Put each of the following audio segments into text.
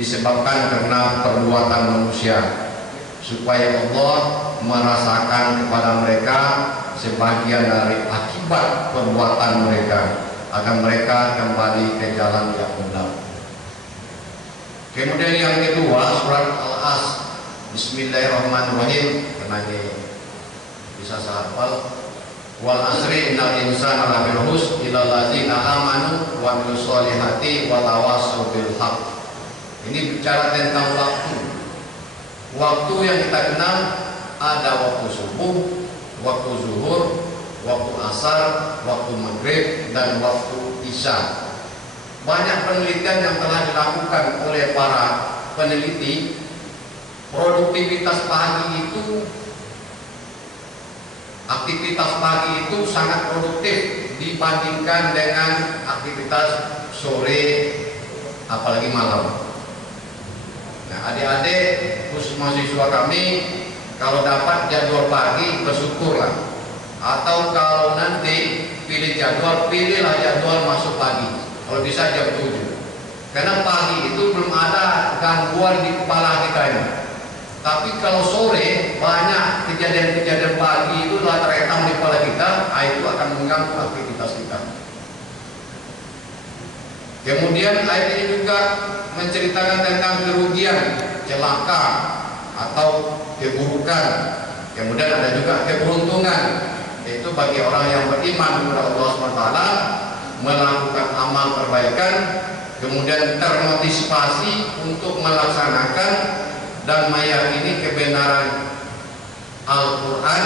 disebabkan karena perbuatan manusia, supaya Allah merasakan kepada mereka sebagian dari akibat perbuatan mereka, agar mereka kembali ke jalan yang benar. Kemudian yang kedua, surat Al-As. Bismillahirrahmanirrahim. Kenanya bisa sahafal. Wal asri innal insana lafi khusr illa allazina amanu wa amilus solihati wa tawassaw bil haqq. Ini bicara tentang waktu. Waktu yang kita kenal ada waktu subuh, waktu zuhur, waktu asar, waktu maghrib, dan waktu isya. Banyak penelitian yang telah dilakukan oleh para peneliti, produktivitas pagi itu, aktivitas pagi itu sangat produktif dibandingkan dengan aktivitas sore, apalagi malam. Nah, adik-adik khusus mahasiswa kami, kalau dapat jadwal pagi bersyukurlah, atau kalau nanti pilih jadwal, pilihlah jadwal masuk pagi, kalau bisa jam 7, karena pagi itu belum ada gangguan di kepala kita ini. Tapi kalau sore banyak kejadian-kejadian pagi itu telah terekam di kepala kita, itu akan mengganggu aktivitas kita. Kemudian ayat ini juga menceritakan tentang kerugian, celaka atau keburukan. Kemudian ada juga keberuntungan, yaitu bagi orang yang beriman kepada Allah SWT, melakukan amal perbaikan, kemudian termotivasi untuk melaksanakan dan meyakini kebenaran Al-Quran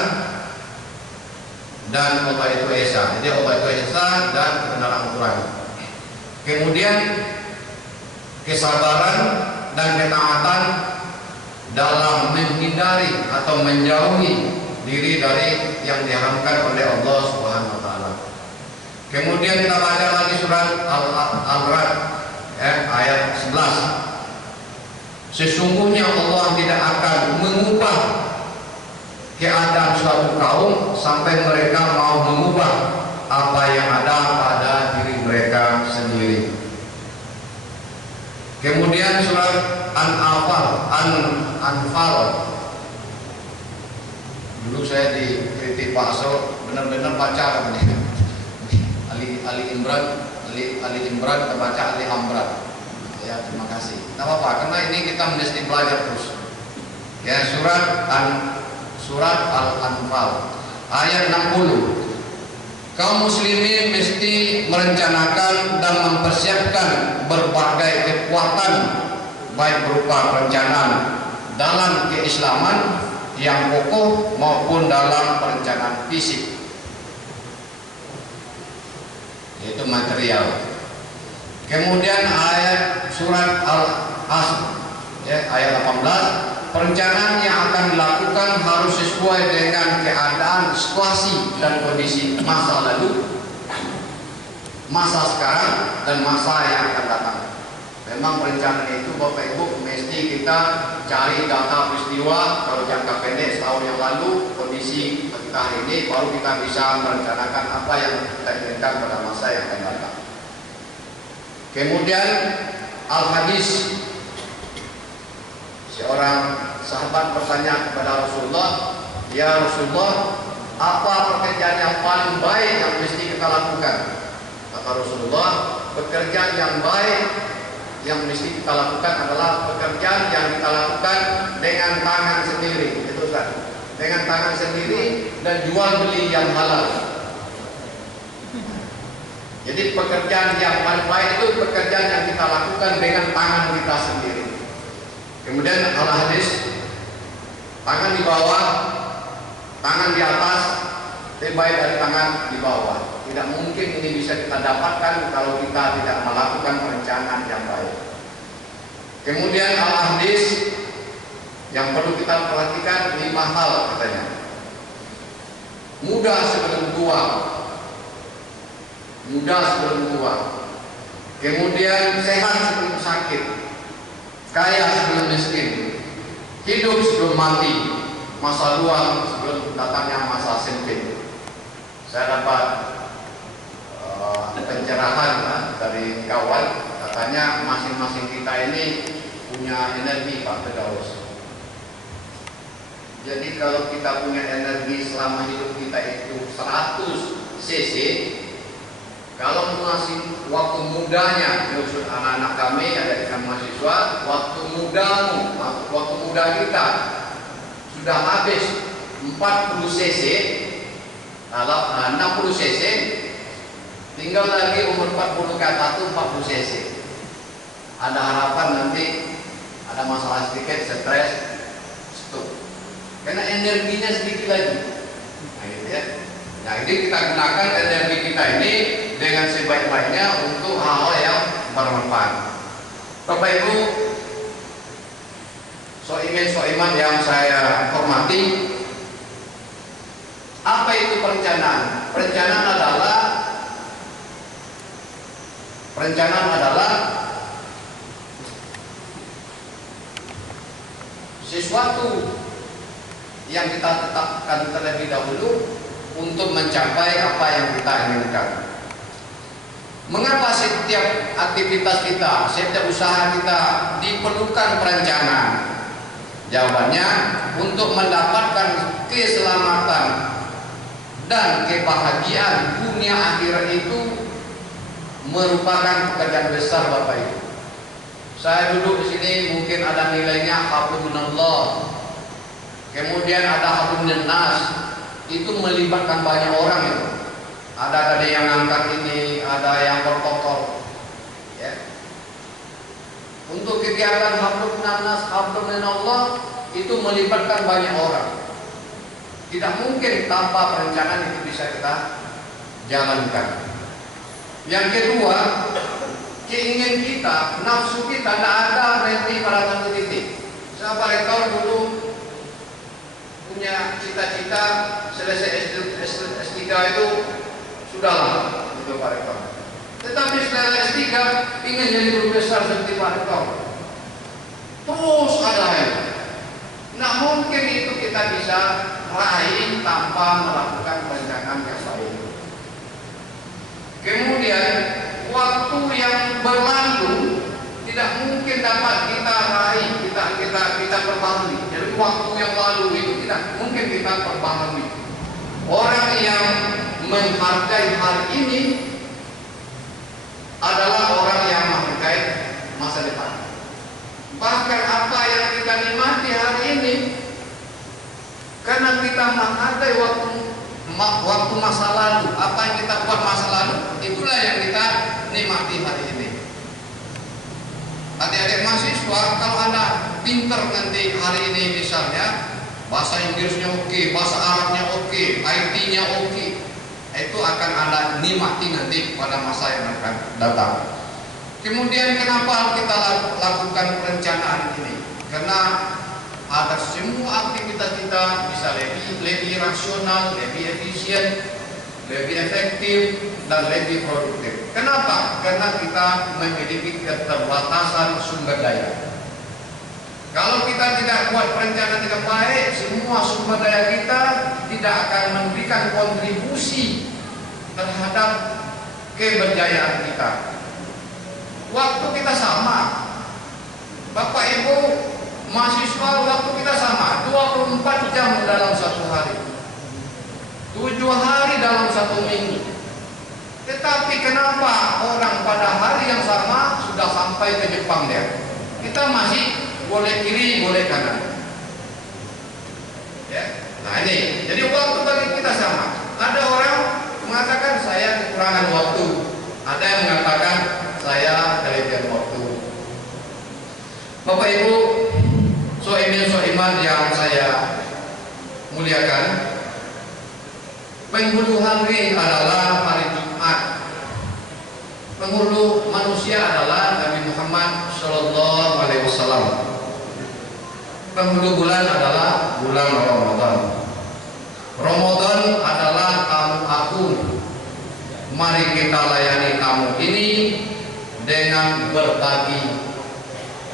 dan Allah itu Esa. Jadi Allah itu Esa dan kebenaran Al-Quran. Kemudian kesabaran dan ketaatan dalam menghindari atau menjauhi diri dari yang diharamkan oleh Allah Subhanahu wa taala. Kemudian kita baca lagi surat Al-Ra'd ayat 11. Sesungguhnya Allah tidak akan mengubah keadaan suatu kaum sampai mereka mau mengubah apa yang ada pada diri mereka sendiri. Kemudian surat Anfal. Dulu saya dikritik Pak Asro, benar-benar baca katanya. Ali Imran terbaca Ali Amran. Ya, terima kasih. Tidak apa-apa, karena ini kita mesti belajar terus. Ya, surat Al-Anfal ayat 60. Kaum muslimin mesti merencanakan dan mempersiapkan berbagai kekuatan, baik berupa perencanaan dalam keislaman yang kokoh maupun dalam perencanaan fisik, yaitu material. Kemudian ayat surat Al-Asr ayat 18. Perencanaan yang akan dilakukan harus sesuai dengan keadaan, situasi dan kondisi masa lalu, masa sekarang, dan masa yang akan datang. Memang perencanaan itu Bapak Ibu mesti kita cari data peristiwa, kalau jangka pendek setahun yang lalu, kondisi kita hari ini, baru kita bisa merencanakan apa yang kita inginkan pada masa yang akan datang. Kemudian Al-Hadis, seorang sahabat bertanya kepada Rasulullah, "Ya Rasulullah, apa pekerjaan yang paling baik yang mesti kita lakukan?" Kata Rasulullah, pekerjaan yang baik yang mesti kita lakukan adalah pekerjaan yang kita lakukan dengan tangan sendiri. Itu kan, dengan tangan sendiri dan jual beli yang halal. Jadi pekerjaan yang paling baik itu pekerjaan yang kita lakukan dengan tangan kita sendiri. Kemudian Al-Hadis, tangan di bawah, tangan di atas lebih baik dari tangan di bawah. Tidak mungkin ini bisa kita dapatkan kalau kita tidak melakukan perencanaan yang baik. Kemudian Al-Hadis yang perlu kita perhatikan 5 hal katanya. Muda sebelum tua, muda sebelum tua. Kemudian sehat sebelum sakit, kaya sebelum miskin, hidup sebelum mati, masa luang sebelum datangnya masa sempit. Saya dapat pencerahan dari kawan, katanya masing-masing kita ini punya energi Pak Firdaus. Jadi kalau kita punya energi selama hidup kita itu 100 cc, kalau masih waktu mudanya, maksud anak-anak kami ada di mahasiswa, waktu mudamu, waktu muda kita sudah habis 40 cc, 60 cc, tinggal lagi umur 40 ke atas itu 40 cc. Ada harapan nanti ada masalah sedikit, stres, stop. Karena energinya sedikit lagi. Nah, gitu ya. Nah, ini kita gunakan energi kita ini dengan sebaik-baiknya untuk hal-hal yang bermanfaat. Bapak Ibu, soiman yang saya hormati, apa itu perencanaan? Perencanaan adalah sesuatu yang kita tetapkan terlebih dahulu untuk mencapai apa yang kita inginkan. Mengapa setiap aktivitas kita, setiap usaha kita diperlukan perencanaan? Jawabannya, untuk mendapatkan keselamatan dan kebahagiaan dunia akhirat itu merupakan pekerjaan besar Bapak Ibu. Saya duduk di sini mungkin ada nilainya hablumillah, kemudian ada hablumnas, itu melibatkan banyak orang itu. Ada yang angkat ini, ada yang berkotor. Ya. Untuk kegiatan hablumnas, hablumillah itu melibatkan banyak orang. Tidak mungkin tanpa perencanaan itu bisa kita jalankan. Yang kedua, keinginan kita, nafsu kita tidak ada berhenti pada satu titik. Sahabat rektor dulu punya cita-cita selesai S3 itu sudahlah, itu Pak Rektor. Tetapi setelah S3 ingin jadi guru besar seperti Pak Rektor. Terus ada itu. Nah mungkin itu kita bisa raih tanpa melakukan perencanaan yang baik. Kemudian waktu yang berlalu tidak mungkin dapat kita raih, kita perbaharui. Jadi waktu yang lalu itu tidak mungkin kita perbaharui. Orang yang menghargai hari ini adalah orang yang menghargai masa depan. Bahkan apa yang kita nikmati hari ini, karena kita menghargai waktu masa lalu, apa yang kita buat masa lalu, itulah yang kita nikmati hari ini. Adik-adik mahasiswa, kalau Anda pinter nanti hari ini misalnya bahasa Inggrisnya oke, bahasa Arabnya oke, IT-nya oke, itu akan Anda nikmati nanti pada masa yang akan datang. Kemudian kenapa kita lakukan perencanaan ini? Karena agar semua aktivitas kita bisa lebih rasional, lebih efisien, lebih efektif, dan lebih produktif. Kenapa? Karena kita memiliki keterbatasan sumber daya. Kalau kita tidak buat perencanaan dengan baik, semua sumber daya kita tidak akan memberikan kontribusi terhadap keberjayaan kita. Waktu kita sama, Bapak Ibu mahasiswa, waktu kita sama, 24 jam dalam satu hari, 7 hari dalam satu minggu. Tetapi kenapa orang pada hari yang sama sudah sampai ke Jepang dia? Kita masih boleh kiri, boleh kanan. Ya. Nah ini, jadi waktu bagi kita sama. Ada orang mengatakan saya kekurangan waktu, ada yang mengatakan saya kelebihan waktu. Bapak Ibu, soiman yang saya muliakan, penghulu hari adalah hari Jumat. Penghulu manusia adalah Nabi Muhammad Shallallahu Alaihi Wasallam. Penghulu bulan adalah bulan Ramadan. Ramadan adalah tamu agung. Mari kita layani tamu ini dengan berbagi,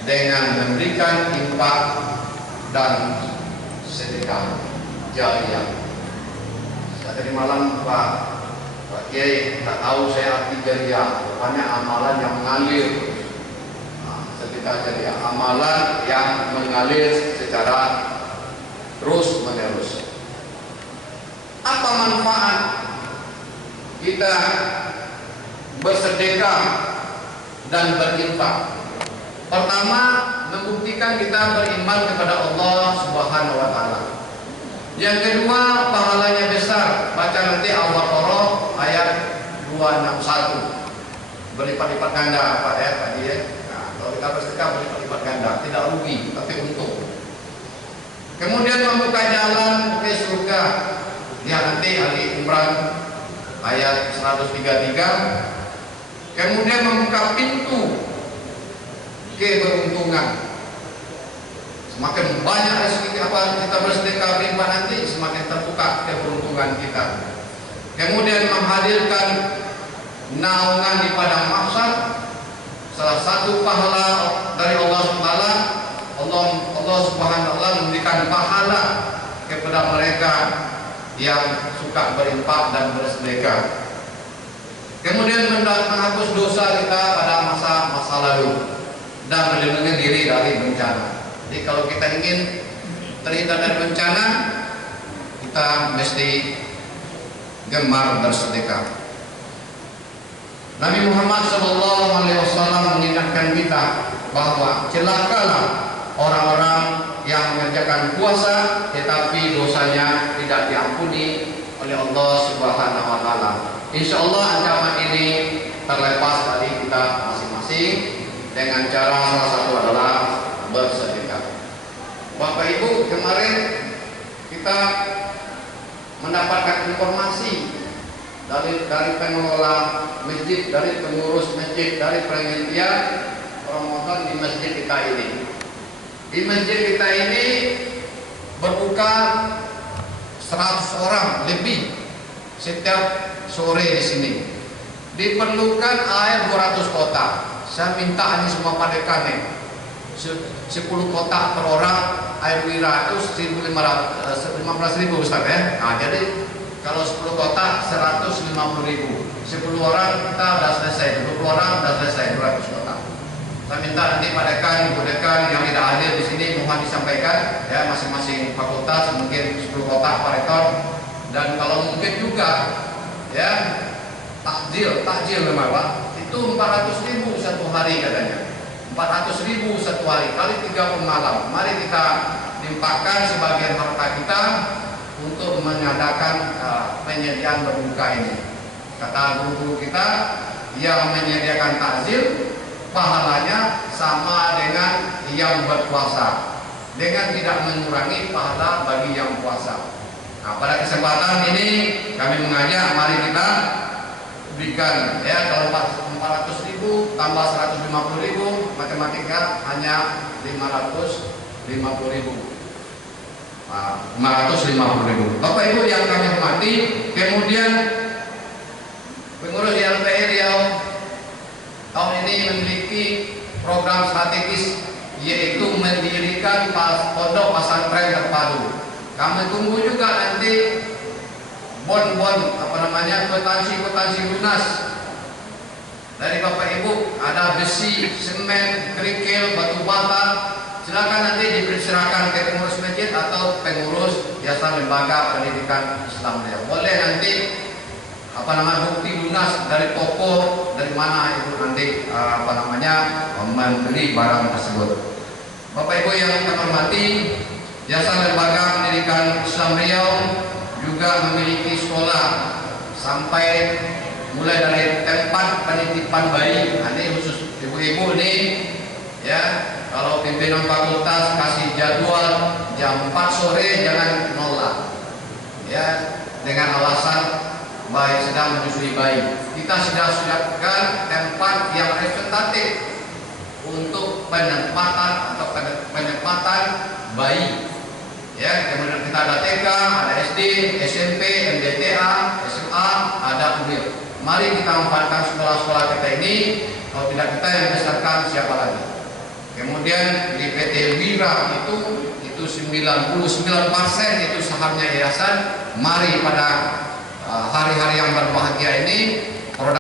dengan memberikan infak dan sedekah jariah. Tadi malam Pak Kiai tak tahu saya arti jariah, rupanya amalan yang mengalir. Nah, ketika sedekah jariah, amalan yang mengalir secara terus menerus. Apa manfaat kita bersedekah dan berinfak? Pertama, membuktikan kita beriman kepada Allah Subhanahu wa taala. Yang kedua, pahalanya besar. Baca nanti Al-Baqarah ayat 261. Berlipat-lipat ganda apa ya tadi ya. Nah, kalau kita bersedekah berlipat-lipat ganda, tidak rugi tapi untung. Kemudian membuka jalan ke surga. Ya nanti Ali Imran ayat 133. Kemudian membuka pintu keberuntungan. Semakin banyak rezeki kita bersedekah berinfak nanti, semakin terbuka keberuntungan kita. Kemudian menghadirkan naungan di padang mahsyar. Salah satu pahala dari Allah SWT, Allah Subhanahu wa taala memberikan pahala kepada mereka yang suka berinfak dan bersedekah. Kemudian menghapus dosa kita pada masa lalu dan melindungi diri dari bencana. Jadi kalau kita ingin terhindar dari bencana, kita mesti gemar bersedekah. Nabi Muhammad SAW mengingatkan kita bahwa celakalah orang-orang yang mengerjakan puasa tetapi dosanya tidak diampuni oleh Allah Subhanahu wa taala. Insya Allah ancaman ini terlepas dari kita masing-masing dengan cara salah satu adalah bersedekah. Bapak Ibu, kemarin kita mendapatkan informasi dari pengelola masjid, dari pengurus masjid, dari panitia Ramadan di masjid kita ini. Di masjid kita ini berbuka 100 orang lebih setiap sore di sini. Diperlukan air 200 kotak. Saya minta ini semua padekane 10 kotak per orang air wira itu 15.000 Ustaz ya. Nah, jadi kalau 10 kotak 150.000. 10 orang kita sudah selesai, 20 orang sudah selesai 200 kotak. Saya minta nanti padekan, ibu dekan yang tidak hadir di sini mohon disampaikan ya, masing-masing fakultas mungkin 10 kotak per rektor, dan kalau mungkin juga ya takjil memang Pak, itu 400.000 satu hari katanya. 400.000 satu hari kali 30 malam. Mari kita limpahkan sebagian harta kita untuk mengadakan penyediaan berbuka ini. Kata guru kita yang menyediakan takjil pahalanya sama dengan yang berpuasa, dengan tidak mengurangi pahala bagi yang puasa. Nah, pada kesempatan ini kami mengajak mari kita berikan ya, kalau 400.000 tambah 150.000 matematika hanya 550.000. 550.000. Bapak Ibu yang kami hormati, kemudian pengurus YLPI Riau tahun ini memiliki program strategis yaitu mendirikan pondok pesantren terpadu. Kami tunggu juga nanti bon-bon kwitansi lunas dari Bapak Ibu, ada besi, semen, kerikil, batu bata. Silakan nanti dipersilakan ke pengurus masjid atau pengurus Yayasan Lembaga Pendidikan Islam Riau. Boleh nanti bukti lunas dari toko dari mana itu nanti membeli barang tersebut. Bapak Ibu yang kami hormati, Yayasan Lembaga Pendidikan Islam Riau juga memiliki sekolah sampai mulai dari tempat penitipan bayi. Ini khusus ibu-ibu nih ya. Kalau pimpinan fakultas kasih jadwal jam 4 sore jangan nolak ya, dengan alasan bayi sedang menyusui bayi. Kita sudah siapkan tempat yang representatif untuk penempatan bayi ya. Kemudian kita ada TK, ada SD, SMP, MDTA, SMA, ada UNIR. Mari kita manfaatkan sekolah-sekolah kita ini. Kalau tidak kita yang besarkan siapa lagi? Kemudian di PT Wira itu 99% itu sahamnya yayasan. Mari pada hari-hari yang berbahagia ini